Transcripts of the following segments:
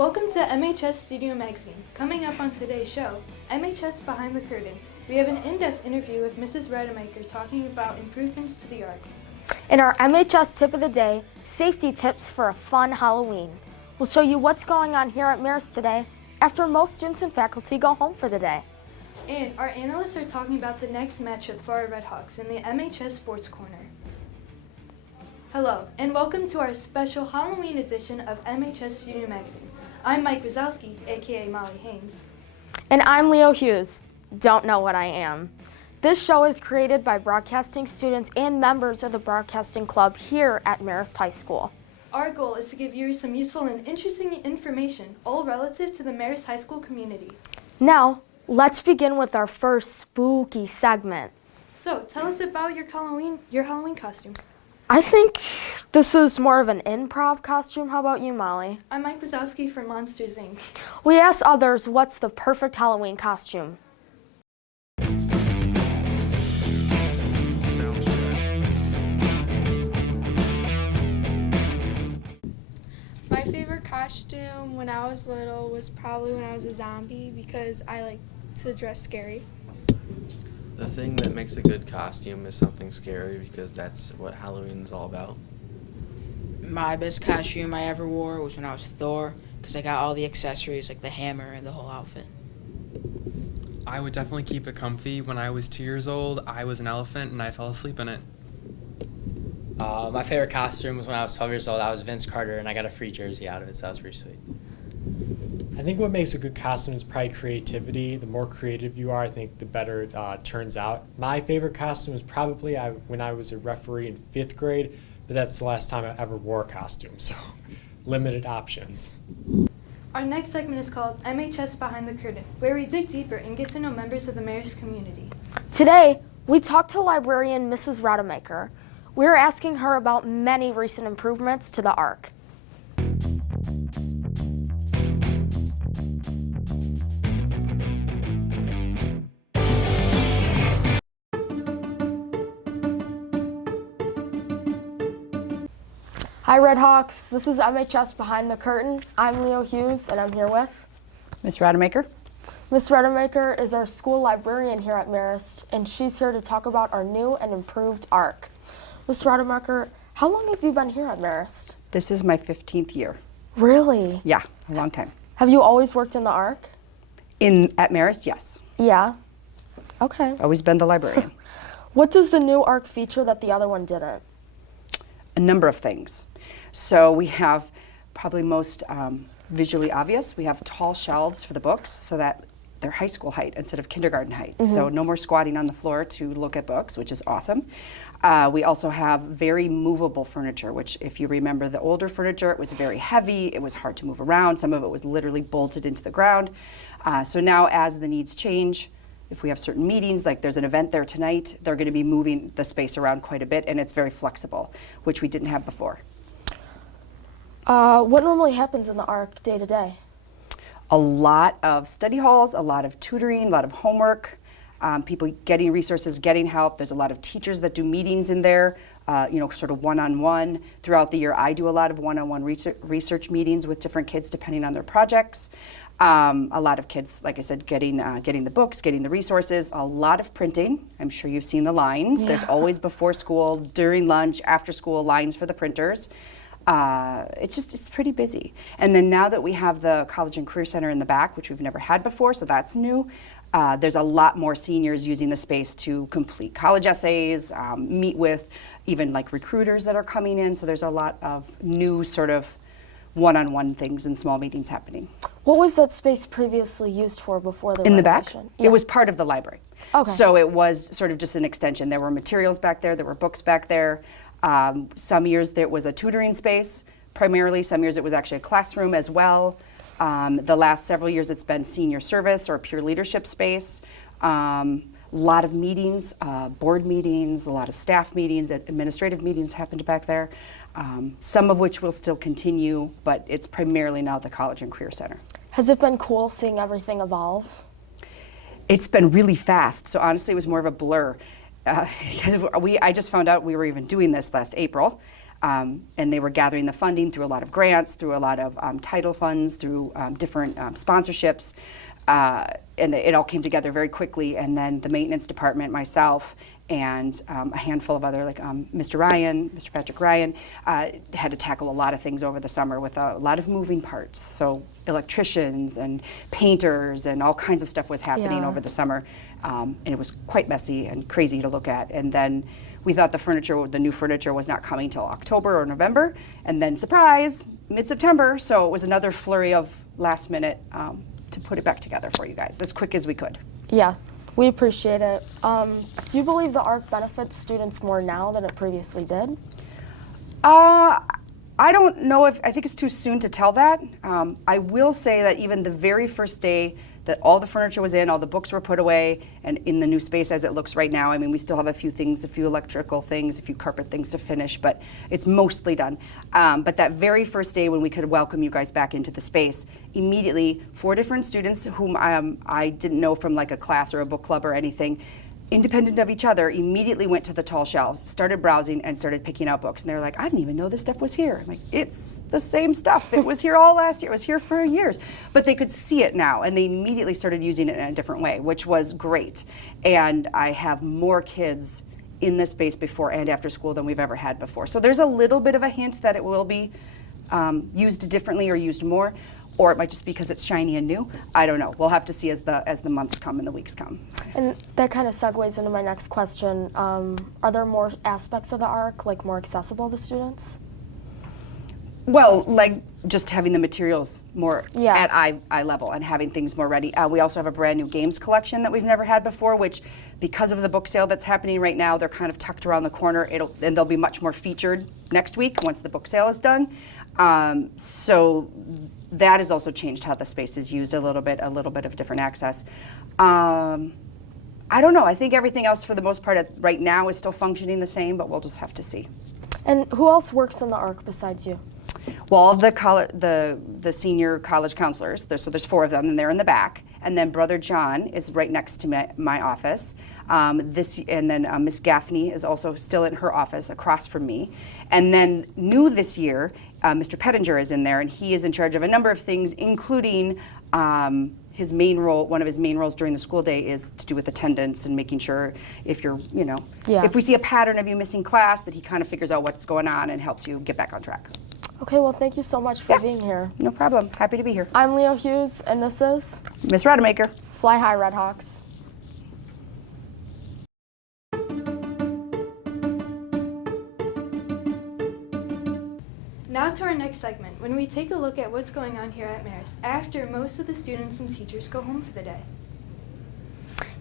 Welcome to MHS Studio Magazine. Coming up on today's show, MHS Behind the Curtain. We have an in-depth interview with Mrs. Rademacher talking about improvements to the Ark. In our MHS tip of the day, safety tips for a fun Halloween. We'll show you what's going on here at Marist today after most students and faculty go home for the day. And our analysts are talking about the next matchup for our RedHawks in the MHS Sports Corner. Hello, and welcome to our special Halloween edition of MHS Studio Magazine. I'm Mike Wazowski, aka Molly Haynes. And I'm Leo Hughes. Don't know what I am. This show is created by broadcasting students and members of the Broadcasting Club here at Marist High School. Our goal is to give viewers some useful and interesting information, all relative to the Marist High School community. Now, let's begin with our first spooky segment. So, tell us about your Halloween costume. I think this is more of an improv costume. How about you, Molly? I'm Mike Wazowski from Monsters, Inc. We asked others what's the perfect Halloween costume. My favorite costume when I was little was probably when I was a zombie because I like to dress scary. The thing that makes a good costume is something scary because that's what Halloween is all about. My best costume I ever wore was when I was Thor because I got all the accessories like the hammer and the whole outfit. I would definitely keep it comfy. When I was 2 years old, I was an elephant and I fell asleep in it. My favorite costume was when I was 12 years old. I was Vince Carter, and I got a free jersey out of it, so that was pretty sweet. I think what makes a good costume is probably creativity. The more creative you are, I think the better it turns out. My favorite costume was probably when I was a referee in 5th grade, but that's the last time I ever wore a costume, so limited options. Our next segment is called MHS Behind the Curtain, where we dig deeper and get to know members of the Marist community. Today, we talked to librarian Mrs. Rademacher. We're asking her about many recent improvements to the Ark. Hi RedHawks, this is MHS Behind the Curtain. I'm Leo Hughes and I'm here with Ms. Rademacher. Ms. Rademacher is our school librarian here at Marist, and she's here to talk about our new and improved Ark. Ms. Rademacher, how long have you been here at Marist? This is my 15th year. Really? Yeah, a long time. Have you always worked in the Ark? At Marist, yes. Yeah. Okay. Always been the librarian. What does the new Ark feature that the other one didn't? A number of things. So we have probably most visually obvious. We have tall shelves for the books so that they're high school height instead of kindergarten height. Mm-hmm. So no more squatting on the floor to look at books, which is awesome. We also have very movable furniture, which if you remember the older furniture, it was very heavy, it was hard to move around, some of it was literally bolted into the ground. So now as the needs change, if we have certain meetings, like there's an event there tonight, they're going to be moving the space around quite a bit, and it's very flexible, which we didn't have before. What normally happens in the Ark day to day? A lot of study halls, a lot of tutoring, a lot of homework, people getting resources, getting help. There's a lot of teachers that do meetings in there, sort of one-on-one. Throughout the year, I do a lot of one-on-one research meetings with different kids depending on their projects. A lot of kids, like I said, getting the books, getting the resources, a lot of printing. I'm sure you've seen the lines. Yeah. There's always before school, during lunch, after school lines for the printers. It's pretty busy. And then now that we have the College and Career Center in the back, which we've never had before, so that's new, there's a lot more seniors using the space to complete college essays, meet with even like recruiters that are coming in. So there's a lot of new sort of one-on-one things and small meetings happening. What was that space previously used for before the renovation? In the back? Yeah. It was part of the library. Okay. So it was sort of just an extension. There were materials back there were books back there. Some years there was a tutoring space, primarily. Some years it was actually a classroom as well. The last several years it's been senior service or peer leadership space. A lot of meetings, board meetings, a lot of staff meetings, administrative meetings happened back there. Some of which will still continue, but it's primarily now the College and Career Center. Has it been cool seeing everything evolve? It's been really fast, so honestly it was more of a blur. I just found out we were even doing this last April. And they were gathering the funding through a lot of grants, through a lot of title funds, through different sponsorships. And it all came together very quickly. And then the maintenance department, myself, and a handful of other, like Mr. Patrick Ryan, had to tackle a lot of things over the summer with a lot of moving parts. So electricians and painters and all kinds of stuff was happening over the summer. And it was quite messy and crazy to look at. And then we thought the new furniture was not coming till October or November. And then surprise, mid-September. So it was another flurry of last minute to put it back together for you guys as quick as we could. Yeah, we appreciate it. Do you believe the ARC benefits students more now than it previously did? I don't know I think it's too soon to tell that. I will say that even the very first day that all the furniture was in, all the books were put away, and in the new space as it looks right now, I mean, we still have a few electrical things, a few carpet things to finish, but it's mostly done. But that very first day when we could welcome you guys back into the space, immediately 4 different students whom I didn't know from like a class or a book club or anything, independent of each other, immediately went to the tall shelves, started browsing, and started picking out books. And they were like, I didn't even know this stuff was here. I'm like, it's the same stuff. It was here all last year. It was here for years. But they could see it now, and they immediately started using it in a different way, which was great. And I have more kids in this space before and after school than we've ever had before. So there's a little bit of a hint that it will be used differently or used more. Or it might just be because it's shiny and new. I don't know. We'll have to see as the months come and the weeks come. And that kind of segues into my next question. Are there more aspects of the ARC, like more accessible to students? Well, like just having the materials more Yeah. at eye level and having things more ready. We also have a brand new games collection that we've never had before, which because of the book sale that's happening right now, they're kind of tucked around the corner. And they'll be much more featured next week once the book sale is done. So that has also changed how the space is used a little bit of different access. I don't know. I think everything else for the most part right now is still functioning the same, but we'll just have to see. And who else works in the ARC besides you? Well, all of the senior college counselors, there's 4 of them, and they're in the back. And then Brother John is right next to my office. And then Miss Gaffney is also still in her office across from me. And then new this year, Mr. Pettinger is in there, and he is in charge of a number of things, including his main role. One of his main roles during the school day is to do with attendance and making sure if you're, if we see a pattern of you missing class, that he kind of figures out what's going on and helps you get back on track. Okay, well, thank you so much for being here. No problem. Happy to be here. I'm Leo Hughes, and this is Miss Rademacher. Fly High RedHawks. Now to our next segment, when we take a look at what's going on here at Marist after most of the students and teachers go home for the day.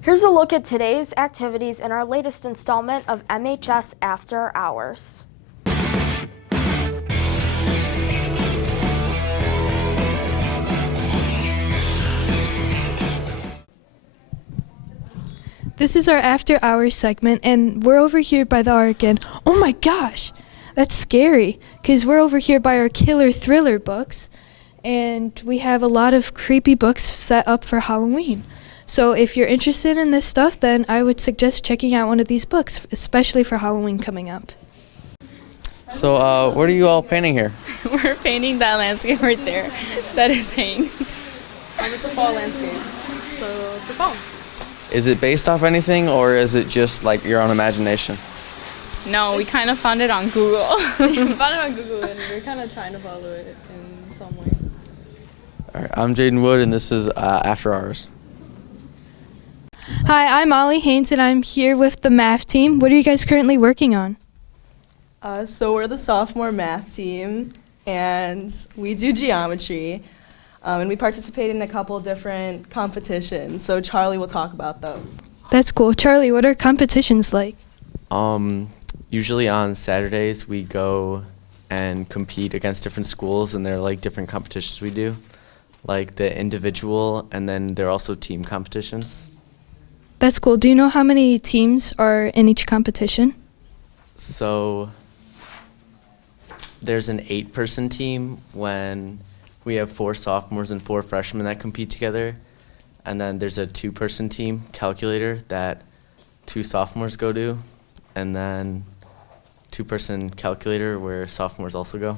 Here's a look at today's activities in our latest installment of MHS After Hours. This is our after hours segment, and we're over here by the ARC, and oh my gosh, that's scary, because we're over here by our killer thriller books, and we have a lot of creepy books set up for Halloween. So if you're interested in this stuff, then I would suggest checking out one of these books, especially for Halloween coming up. So what are you all painting here? We're painting that landscape right there. That is Haynes. It's a fall landscape, so for fall. Is it based off anything, or is it just like your own imagination? No, we kind of found it on Google. We found it on Google, and we're kind of trying to follow it in some way. All right, I'm Jayden Wood, and this is After Hours. Hi, I'm Ollie Haynes, and I'm here with the math team. What are you guys currently working on? So we're the sophomore math team, and we do geometry. And we participate in a couple different competitions, so Charlie will talk about those. That's cool. Charlie, what are competitions like? Usually on Saturdays we go and compete against different schools, and there are like different competitions we do, like the individual, and then there are also team competitions. That's cool. Do you know how many teams are in each competition? So there's an 8-person team when we have 4 sophomores and 4 freshmen that compete together. And then there's a 2-person team calculator that 2 sophomores go to. And then two-person calculator where sophomores also go.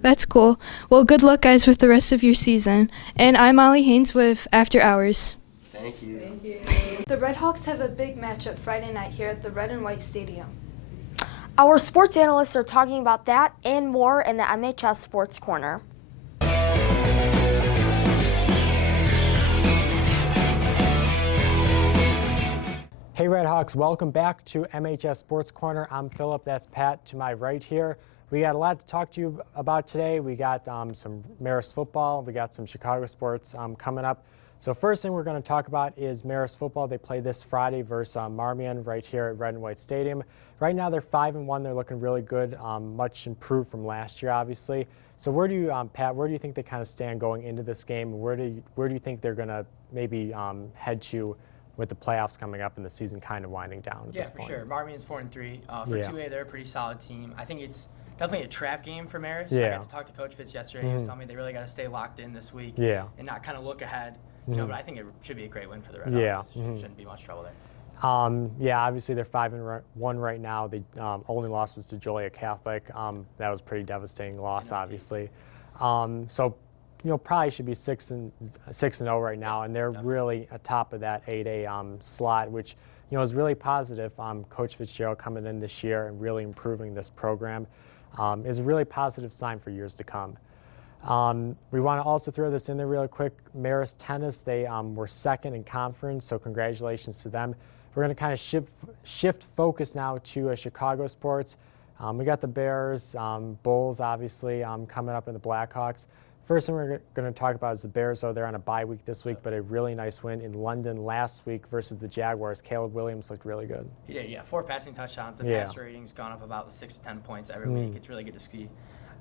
That's cool. Well, good luck, guys, with the rest of your season. And I'm Molly Haynes with After Hours. Thank you. Thank you. The RedHawks have a big matchup Friday night here at the Red and White Stadium. Our sports analysts are talking about that and more in the MHS Sports Corner. Hey RedHawks, welcome back to MHS Sports Corner. I'm Phillip, that's Pat to my right here. We got a lot to talk to you about today. We got some Marist football, we got some Chicago sports coming up. So first thing we're going to talk about is Marist football. They play this Friday versus Marmion right here at Red and White Stadium. Right now they're 5-1. They're looking really good, much improved from last year, obviously. So where do you, Pat, where do you think they kind of stand going into this game? Where do you think they're going to maybe head to with the playoffs coming up and the season kind of winding down at this point? Yeah, for sure. Marmion's 4-3. For 2A, they're a pretty solid team. I think it's definitely a trap game for Marist. I got to talk to Coach Fitz yesterday. He was telling me they really got to stay locked in this week and not kind of look ahead. You know, but I think it should be a great win for the RedHawks. Shouldn't be much trouble there. Obviously they're 5-1 right now. The only loss was to Joliet Catholic. That was a pretty devastating loss, obviously. So, you know, probably should be 6-0 right now, and they're really atop of that 8A slot, which, you know, is really positive. Coach Fitzgerald coming in this year and really improving this program is a really positive sign for years to come. We want to also throw this in there really quick. Marist Tennis, they were second in conference, so congratulations to them. We're going to kind of shift focus now to Chicago sports. We got the Bears, Bulls, obviously, coming up in the Blackhawks. First thing we're going to talk about is the Bears, though. They're on a bye week this week, but a really nice win in London last week versus the Jaguars. Caleb Williams looked really good. He did, 4 passing touchdowns. The passer rating's gone up about 6 to 10 points every week. It's really good to see.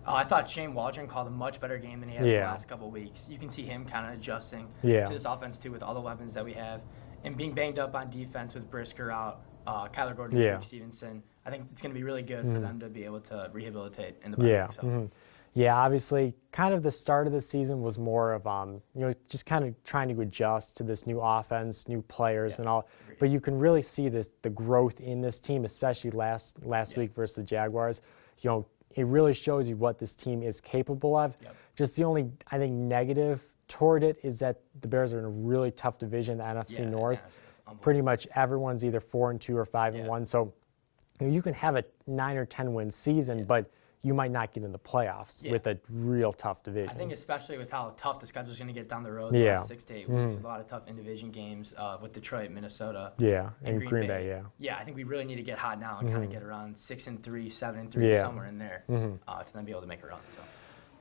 I thought Shane Waldron called a much better game than he has the last couple of weeks. You can see him kind of adjusting to this offense, too, with all the weapons that we have. And being banged up on defense with Brisker out, Kyler Gordon, Drake Stevenson, I think it's going to be really good for them to be able to rehabilitate in the bye week. Yeah, obviously, kind of the start of the season was more of, you know, just kind of trying to adjust to this new offense, new players and all. But you can really see the growth in this team, especially last week versus the Jaguars. You know, it really shows you what this team is capable of. Just the only, I think, negative toward it is that the Bears are in a really tough division, the NFC North. Pretty much everyone's either 4-2 or 5-1. So you can have a 9 or 10 win season, but you might not get in the playoffs with a real tough division. I think especially with how tough the schedule's going to get down the road, the last 6 to 8 weeks, with a lot of tough in-division games with Detroit, Minnesota, and Green Bay. I think we really need to get hot now and kind of get around 6-3, 7-3, somewhere in there to then be able to make a run. So.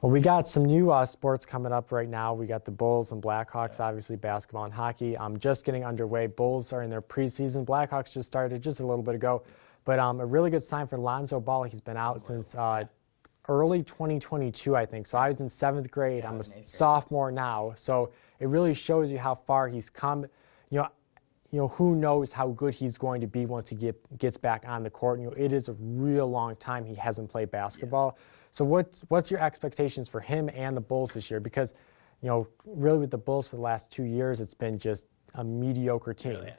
Well, we got some new sports coming up right now. We got the Bulls and Blackhawks, obviously basketball and hockey. Just getting underway. Bulls are in their preseason. Blackhawks just started just a little bit ago. But a really good sign for Lonzo Ball. He's been out since early 2022, I think. So I was in 7th grade. I'm a sophomore now. So it really shows you how far he's come. You know, who knows how good he's going to be once he gets back on the court. You know, it is a real long time he hasn't played basketball. So what's your expectations for him and the Bulls this year? Because, you know, really with the Bulls for the last 2 years, it's been just a mediocre team. Really,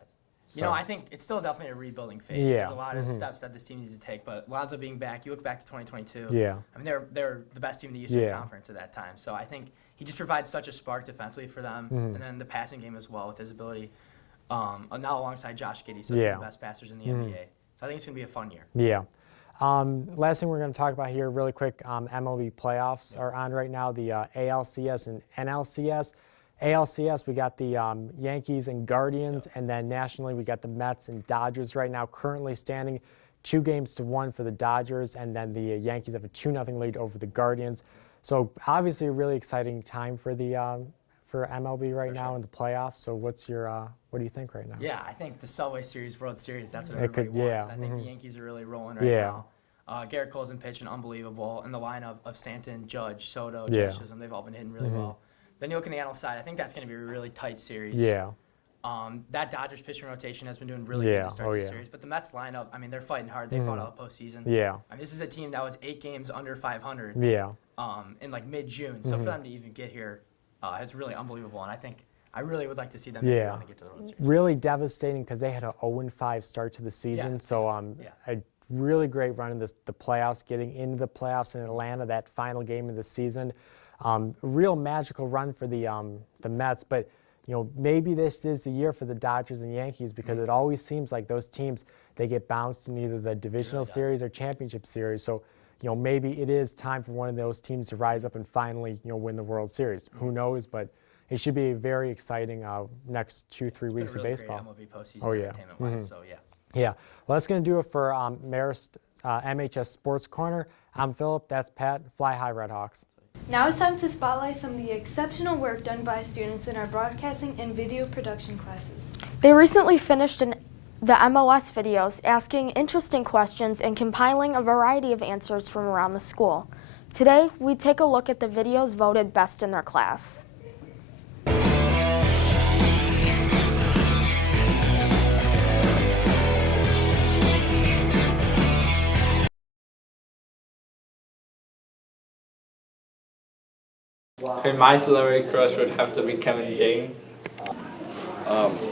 you know, I think it's still definitely a rebuilding phase. There's a lot of steps that this team needs to take. But Lonzo being back, you look back to 2022. I mean, they're the best team in the Eastern Conference at that time. So I think he just provides such a spark defensively for them. And then the passing game as well with his ability. Now alongside Josh Giddey, some of the best passers in the NBA. So I think it's going to be a fun year. Last thing we're going to talk about here really quick, MLB playoffs are on right now, the ALCS and NLCS. ALCS, we got the Yankees and Guardians, and then nationally we got the Mets and Dodgers right now, currently standing 2-1 for the Dodgers, and then the Yankees have a 2-0 lead over the Guardians. So obviously a really exciting time for the for MLB right now in the playoffs. So what's your what do you think right now? Yeah, I think the Subway Series, World Series, that's what everybody wants. I think the Yankees are really rolling right now. Garrett Cole's been pitching unbelievable, and the lineup of Stanton, Judge, Soto, Josh Chisholm, they've all been hitting really well. Then you look at the NL side, I think that's going to be a really tight series. That Dodgers pitching rotation has been doing really good to start the series. But the Mets lineup, I mean, they're fighting hard. They fought out postseason. I mean, this is a team that was 8 games under 500 in like mid-June. So for them to even get here is really unbelievable. And I really would like to see them get to the World Series. Really devastating because they had an 0-5 start to the season. So really great run in the playoffs, getting into the playoffs in Atlanta, that final game of the season. Real magical run for the Mets, but maybe this is the year for the Dodgers and Yankees, because it always seems like those teams, they get bounced in either the divisional series or championship series. So, maybe it is time for one of those teams to rise up and finally, win the World Series. Who knows? But it should be a very exciting next 2-3 weeks of baseball. Great MLB postseason Oh yeah. entertainment-wise, so yeah. Yeah. Well, that's going to do it for Marist MHS Sports Corner. I'm Phillip. That's Pat. Fly high, RedHawks. Now it's time to spotlight some of the exceptional work done by students in our broadcasting and video production classes. They recently finished the MOS videos, asking interesting questions and compiling a variety of answers from around the school. Today, we take a look at the videos voted best in their class. Okay, my celebrity crush would have to be Kevin Jayden.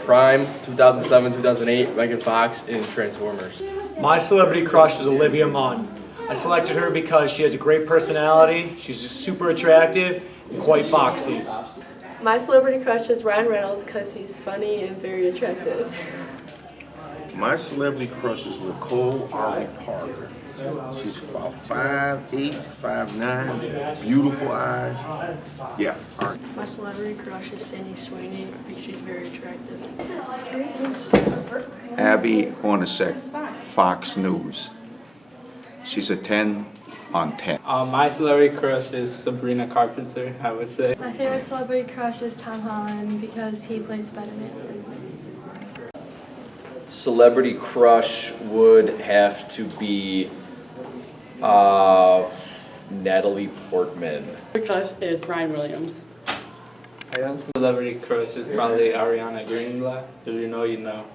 Prime, 2007, 2008, Megan Fox in Transformers. My celebrity crush is Olivia Munn. I selected her because she has a great personality, she's just super attractive, and quite foxy. My celebrity crush is Ryan Reynolds because he's funny and very attractive. My celebrity crush is Nicole Ari Parker. She's about 5'8", 5'9", beautiful eyes. Yeah. My celebrity crush is Sydney Sweeney because she's very attractive. Abby Hornacek, Fox News. She's a 10 on 10. My celebrity crush is Sabrina Carpenter, I would say. My favorite celebrity crush is Tom Holland because he plays Spider-Man and wins. Celebrity crush would have to be Natalie Portman. My crush is Brian Williams. I guess celebrity crush is probably Ariana Greenblatt. If you know, you know.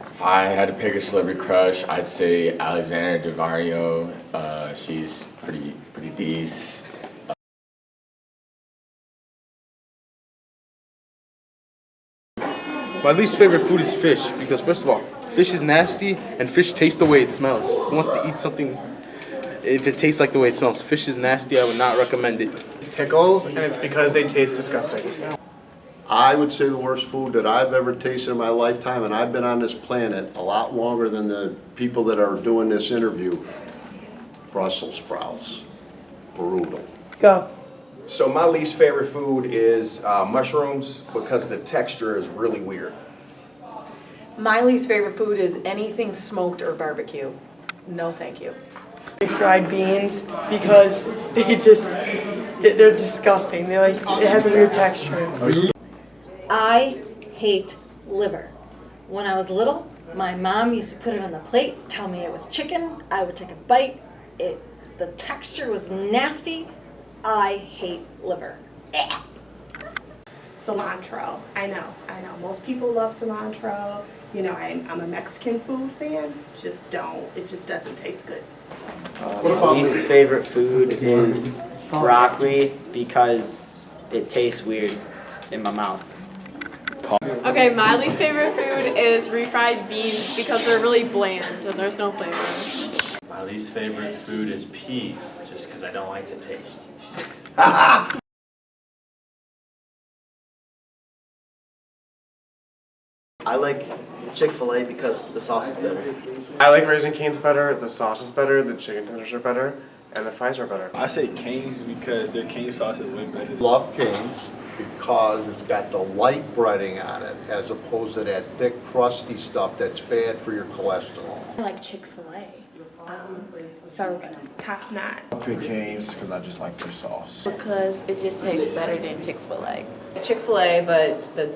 If I had to pick a celebrity crush, I'd say Alexandra Daddario. She's pretty decent. My least favorite food is fish because, first of all, fish is nasty and fish tastes the way it smells. Who wants to eat something if it tastes like the way it smells? Fish is nasty. I would not recommend it. Pickles, and it's because they taste disgusting. I would say the worst food that I've ever tasted in my lifetime, and I've been on this planet a lot longer than the people that are doing this interview, Brussels sprouts. Brutal. Go. So my least favorite food is mushrooms because the texture is really weird. My least favorite food is anything smoked or barbecue. No, thank you. Fried beans because they're disgusting. It has a weird texture. I hate liver. When I was little, my mom used to put it on the plate, tell me it was chicken. I would take a bite. The texture was nasty. I hate liver. Cilantro. I know. Most people love cilantro. I'm a Mexican food fan. It just doesn't taste good. My least favorite food is broccoli because it tastes weird in my mouth. Okay, my least favorite food is refried beans because they're really bland and there's no flavor. My least favorite food is peas just because I don't like the taste. I like Chick-fil-A because the sauce is better. I like Raising Cane's better, the sauce is better, the chicken tenders are better, and the fries are better. I say Cane's because their cane sauce is way better. Love Cane's because it's got the light breading on it as opposed to that thick, crusty stuff that's bad for your cholesterol. I like Chick-fil-A. Service, top notch. I pick Cane's because I just like their sauce. Because it just tastes better than Chick-fil-A. Chick-fil-A, but the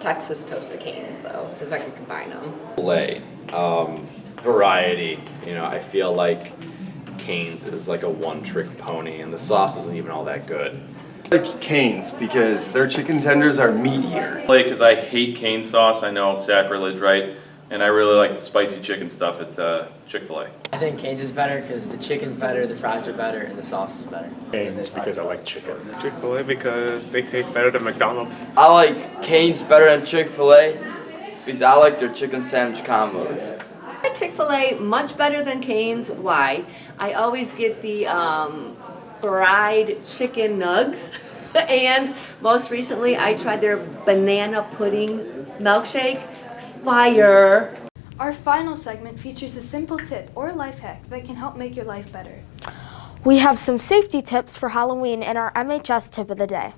Texas toasted canes though, so if I could combine them. Chick-fil-A, variety. I feel like Cane's is like a one-trick pony, and the sauce isn't even all that good. I like Cane's because their chicken tenders are meatier. Because I hate cane sauce. I know sacrilege, right? And I really like the spicy chicken stuff at Chick-fil-A. I think Cane's is better because the chicken's better, the fries are better, and the sauce is better. Cane's because I like chicken. Chick-fil-A because they taste better than McDonald's. I like Cane's better than Chick-fil-A because I like their chicken sandwich combos. like Chick-fil-A much better than Cane's. Why? I always get the fried chicken nugs. And most recently, I tried their banana pudding milkshake. Fire! Our final segment features a simple tip or life hack that can help make your life better. We have some safety tips for Halloween in our MHS tip of the day.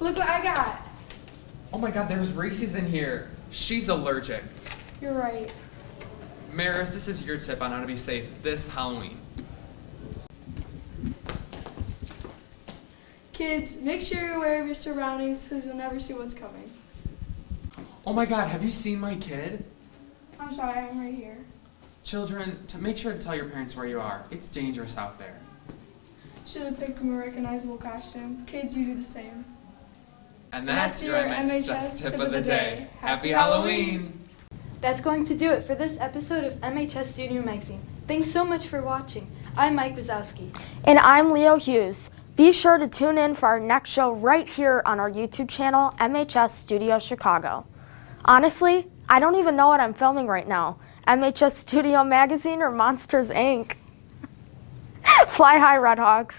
Look what I got. Oh my god, there's Reese's in here. She's allergic. You're right. Marist, this is your tip on how to be safe this Halloween. Kids, make sure you're aware of your surroundings because you'll never see what's coming. Oh my god, have you seen my kid? I'm sorry, I'm right here. Children, make sure to tell your parents where you are. It's dangerous out there. Should have picked a more recognizable costume. Kids, you do the same. And that's your MHS tip of the day. Happy Halloween! That's going to do it for this episode of MHS Junior Magazine. Thanks so much for watching. I'm Mike Wazowski. And I'm Leo Hughes. Be sure to tune in for our next show right here on our YouTube channel, MHS Studio Chicago. Honestly, I don't even know what I'm filming right now. MHS Studio Magazine or Monsters, Inc. Fly high, RedHawks.